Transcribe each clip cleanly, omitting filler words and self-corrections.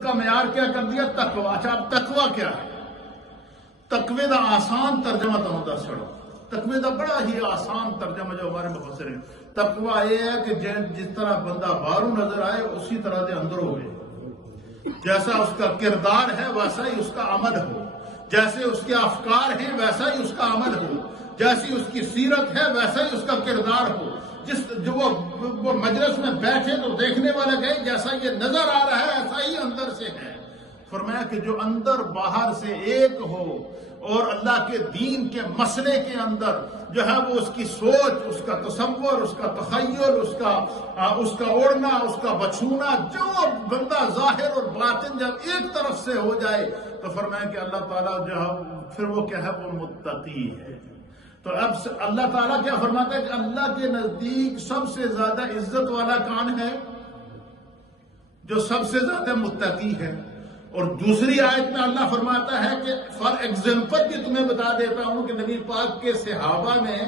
کا معیار کیا کر دیا؟ تقوی۔ اچھا اب تقوی کیا ہے؟ تقوی دا آسان ترجمہ تو ہوتا چھڑو، تقوی دا بڑا ہی آسان ترجمہ جو ہمارے مفسر ہیں، تقوی یہ ہے کہ جس طرح بندہ باہروں نظر آئے اسی طرح دے اندر ہوئے، جیسا اس کا کردار ہے ویسا ہی اس کا عمل ہو، جیسے اس کے افکار ہیں ویسا ہی اس کا عمل ہو، جیسی اس کی سیرت ہے ویسا ہی اس کا کردار ہو، جو وہ مجلس میں بیٹھے تو دیکھنے والا کہے جیسا یہ نظر آ رہا ہے ایسا ہی اندر سے ہے۔ فرمایا کہ جو اندر باہر سے ایک ہو اور اللہ کے دین کے مسئلے کے اندر جو ہے وہ اس کی سوچ، اس کا تصور، اس کا تخیل، اس کا اڑنا، اس کا بچھونا، جو بندہ ظاہر اور باطن جب ایک طرف سے ہو جائے تو فرمایا کہ اللہ تعالیٰ جو ہے پھر وہ کیا ہے، وہ متقی ہے۔ تو اب اللہ تعالیٰ کیا فرماتا ہے کہ اللہ کے نزدیک سب سے زیادہ عزت والا کون ہے؟ جو سب سے زیادہ متقی ہے۔ اور دوسری آیت میں اللہ فرماتا ہے کہ فار ایگزامپل بھی تمہیں بتا دیتا ہوں کہ نبی پاک کے صحابہ میں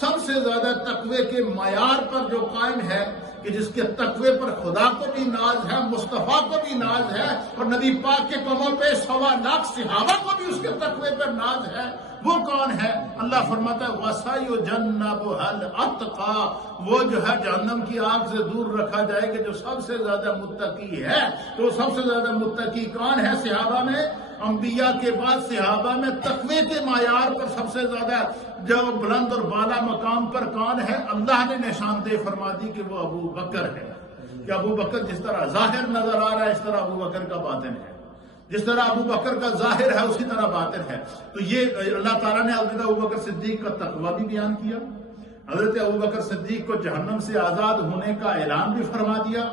سب سے زیادہ تقوی کے معیار پر جو قائم ہے کہ جس کے تقوی پر خدا کو بھی ناز ہے، مصطفیٰ کو بھی ناز ہے، اور نبی پاک کے قدموں پہ 1.25 لاکھ صحابہ کو بھی اس کے تقوی پر ناز ہے، وہ کون ہے؟ اللہ فرماتا ہے وَسَيُجَنَّبُهَا الْأَتْقَى، وہ جو ہے جہنم کی آگ سے دور رکھا جائے گا جو سب سے زیادہ متقی ہے۔ تو سب سے زیادہ متقی کون ہے صحابہ میں؟ انبیاء کے بعد صحابہ میں تقوی کے معیار پر سب سے زیادہ جو بلند اور بالا مقام پر کون ہے؟ اللہ نے نشاندہ فرما دی کہ وہ ابو بکر ہے، کہ ابو بکر جس طرح ظاہر نظر آ رہا ہے اس طرح ابو بکر کا باطن ہے، جس طرح ابو بکر کا ظاہر ہے اسی طرح باطن ہے۔ تو یہ اللہ تعالیٰ نے حضرت ابو بکر صدیق کا تقوی بھی بیان کیا، حضرت ابو بکر صدیق کو جہنم سے آزاد ہونے کا اعلان بھی فرما دیا۔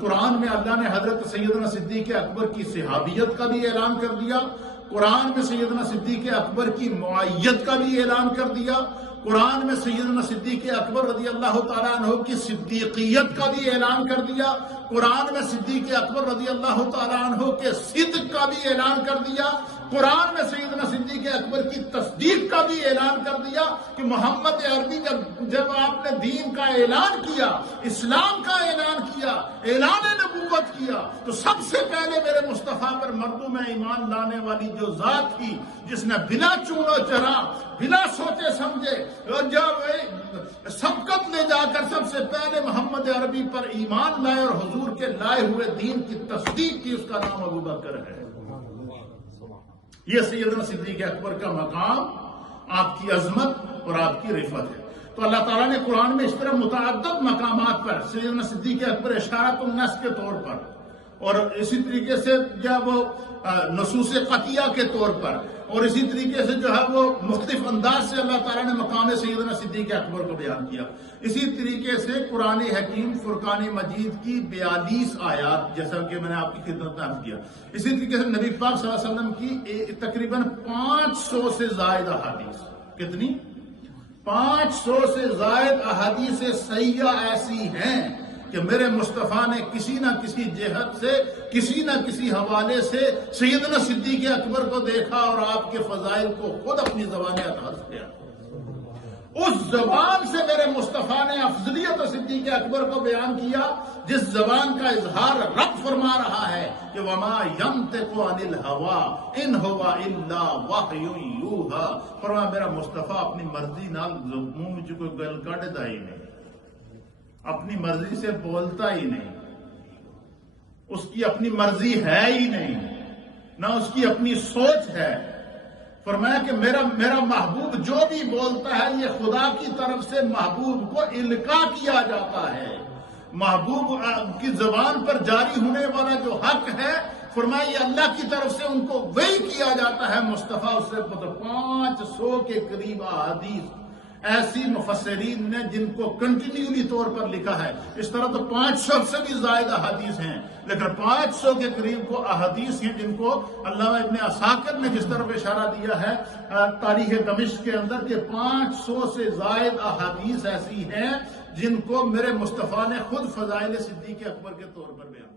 قرآن میں اللہ نے حضرت سیدنا صدیق اکبر کی صحابیت کا بھی اعلان کر دیا، قرآن میں سیدنا صدیق اکبر کی معیت کا بھی اعلان کر دیا، قرآن میں سیدنا صدیق اکبر رضی اللہ تعالیٰ عنہ کی صدیقیت کا بھی اعلان کر دیا، قرآن میں صدیق اکبر رضی اللہ تعالیٰ عنہ کے صدق کا بھی اعلان کر دیا، قرآن میں سیدنا صدیق اکبر کی تصدیق کا بھی اعلان کر دیا کہ محمد عربی جب آپ نے دین کا اعلان کیا، اسلام کا اعلان کیا، اعلان نبوت کیا، تو سب سے پہلے میرے مصطفیٰ پر مردوں میں ایمان لانے والی جو ذات تھی جس نے بلا چون و چرا، بلا سوچے سمجھے جب سبقت لے جا کر سب سے پہلے محمد عربی پر ایمان لائے اور حضور کے لائے ہوئے دین کی تصدیق کی، اس کا نام ابو بکر ہے۔ یہ سیدنا صدیق اکبر کا مقام، آپ کی عظمت اور آپ کی رفعت ہے۔ تو اللہ تعالیٰ نے قرآن میں اس طرح متعدد مقامات پر سیدنا صدیق اکبر اشارۃ النص کے طور پر، اور اسی طریقے سے جب وہ نصوص قطعیہ کے طور پر، اور اسی طریقے سے جو ہے وہ مختلف انداز سے اللہ تعالیٰ نے مقام سیدنا صدیق اکبر کو بیان کیا۔ اسی طریقے سے قرآن حکیم فرقان مجید کی 42 آیات، جیسا کہ میں نے آپ کی خدمت میں عرض کیا، اسی طریقے سے نبی پاک صلی اللہ علیہ وسلم کی تقریباً 500 سے زائد احادیث، کتنی؟ 500 سے زائد احادیث صحیحہ ایسی ہیں کہ میرے مصطفیٰ نے کسی نہ کسی جہت سے، کسی نہ کسی حوالے سے سیدنا صدیق اکبر کو دیکھا اور آپ کے فضائل کو خود اپنی زبان عطا کیا۔ اس زبان سے میرے مصطفیٰ نے افضلیت صدیق اکبر کو بیان کیا جس زبان کا اظہار رب فرما رہا ہے کہ وَمَا يَنْطِقُ عَنِ الْهَوَىٰ إِنْ هُوَ إِلَّا وَحْيٌ يُوحَىٰ۔ فرمایا میرا مصطفیٰ اپنی مرضی نال منہ وچ کوئی گل کڈدا ہی نہیں، اپنی مرضی سے بولتا ہی نہیں، اس کی اپنی مرضی ہے ہی نہیں، نہ اس کی اپنی سوچ ہے۔ فرمایا کہ میرا محبوب جو بھی بولتا ہے یہ خدا کی طرف سے محبوب کو القاء کیا جاتا ہے، محبوب کی زبان پر جاری ہونے والا جو حق ہے، فرمایا یہ اللہ کی طرف سے ان کو وحی کیا جاتا ہے۔ مصطفیٰ اس سے 500 کے قریب احادیث ایسی مفسرین نے جن کو کنٹینیولی طور پر لکھا ہے، اس طرح تو 500 سے بھی زائد احادیث ہیں، لیکن 500 کے قریب کو احادیث ہیں جن کو علامہ ابن عساکر نے جس طرف اشارہ دیا ہے تاریخ دمشق کے اندر کہ 500 سے زائد احادیث ایسی ہیں جن کو میرے مصطفیٰ نے خود فضائل صدیق اکبر کے طور پر بیان